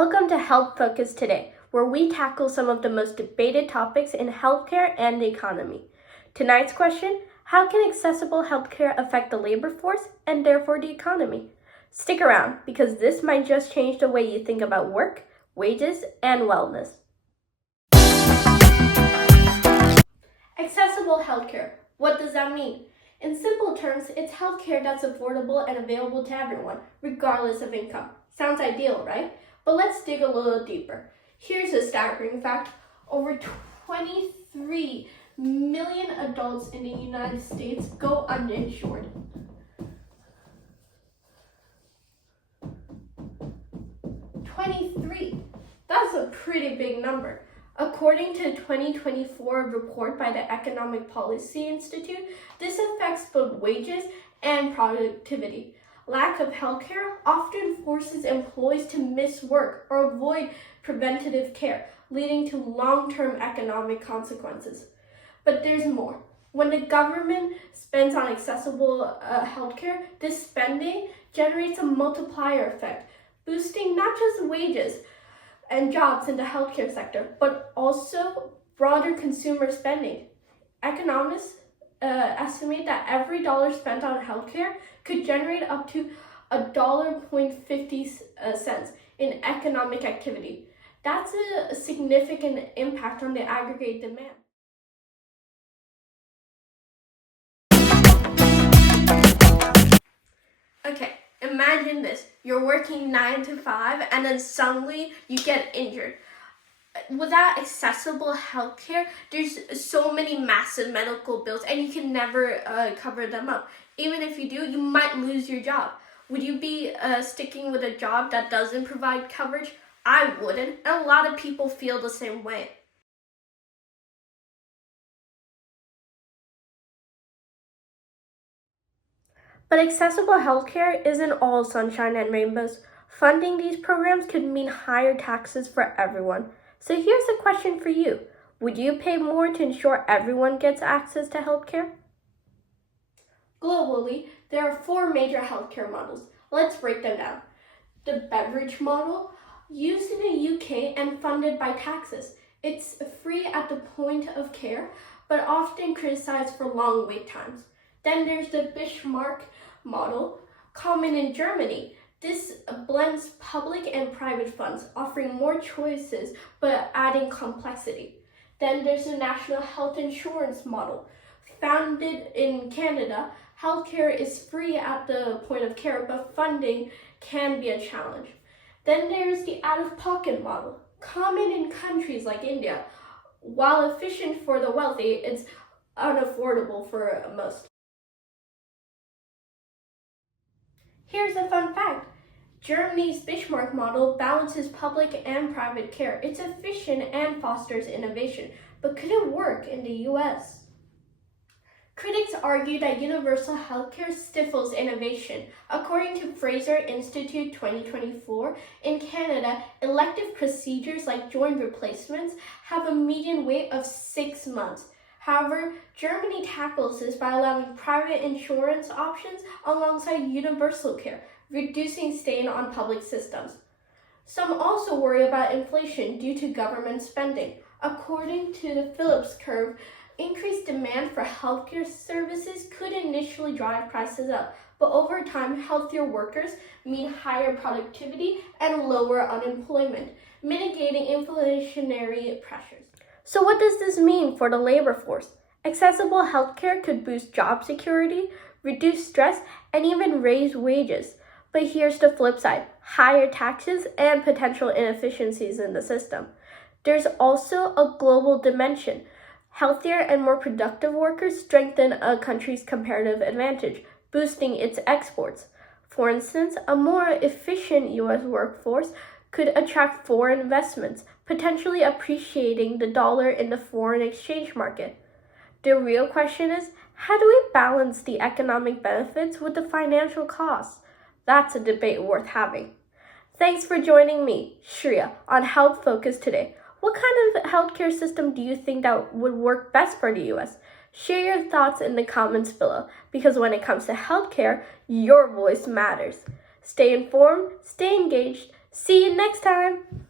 Welcome to Health Focus Today, where we tackle some of the most debated topics in healthcare and the economy. Tonight's question: how can accessible healthcare affect the labor force and therefore the economy? Stick around, because this might just change the way you think about work, wages, and wellness. Accessible healthcare. What does that mean? In simple terms, it's healthcare that's affordable and available to everyone, regardless of income. Sounds ideal, right? But let's dig a little deeper. Here's a staggering fact. Over 23 million adults in the United States go uninsured. 23. That's a pretty big number. According to a 2024 report by the Economic Policy Institute, this affects both wages and productivity. Lack of healthcare often forces employees to miss work or avoid preventative care, leading to long-term economic consequences. But there's more. When the government spends on accessible healthcare, this spending generates a multiplier effect, boosting not just wages and jobs in the healthcare sector, but also broader consumer spending. Economists estimate that every dollar spent on healthcare could generate up to $1.50 in economic activity. That's a significant impact on the aggregate demand. Okay, imagine this. You're working 9 to 5 and then suddenly you get injured. Without accessible healthcare, there's so many massive medical bills and you can never cover them up. Even if you do, you might lose your job. Would you be sticking with a job that doesn't provide coverage? I wouldn't, and a lot of people feel the same way. But accessible healthcare isn't all sunshine and rainbows. Funding these programs could mean higher taxes for everyone. So here's a question for you. Would you pay more to ensure everyone gets access to healthcare? Globally, there are 4 major healthcare models. Let's break them down. The beverage model, used in the UK and funded by taxes. It's free at the point of care, but often criticized for long wait times. Then there's the Bismarck model, common in Germany. This blends public and private funds, offering more choices but adding complexity. Then there's the National Health Insurance model. Founded in Canada, healthcare is free at the point of care, but funding can be a challenge. Then there's the out-of-pocket model, common in countries like India. While efficient for the wealthy, it's unaffordable for most. Here's a fun fact. Germany's Bismarck model balances public and private care. It's efficient and fosters innovation, but could it work in the US? Critics argue that universal healthcare stifles innovation. According to Fraser Institute 2024, in Canada, elective procedures like joint replacements have a median wait of 6 months. However, Germany tackles this by allowing private insurance options alongside universal care, reducing strain on public systems. Some also worry about inflation due to government spending. According to the Phillips curve, increased demand for healthcare services could initially drive prices up, but over time, healthier workers mean higher productivity and lower unemployment, mitigating inflationary pressures. So what does this mean for the labor force? Accessible healthcare could boost job security, reduce stress, and even raise wages. But here's the flip side: higher taxes and potential inefficiencies in the system. There's also a global dimension. Healthier and more productive workers strengthen a country's comparative advantage, boosting its exports. For instance, a more efficient U.S. workforce could attract foreign investments, potentially appreciating the dollar in the foreign exchange market. The real question is, how do we balance the economic benefits with the financial costs? That's a debate worth having. Thanks for joining me, Shreya, on Health Focus today. What kind of healthcare system do you think that would work best for the U.S.? Share your thoughts in the comments below, because when it comes to healthcare, your voice matters. Stay informed, stay engaged, See you next time!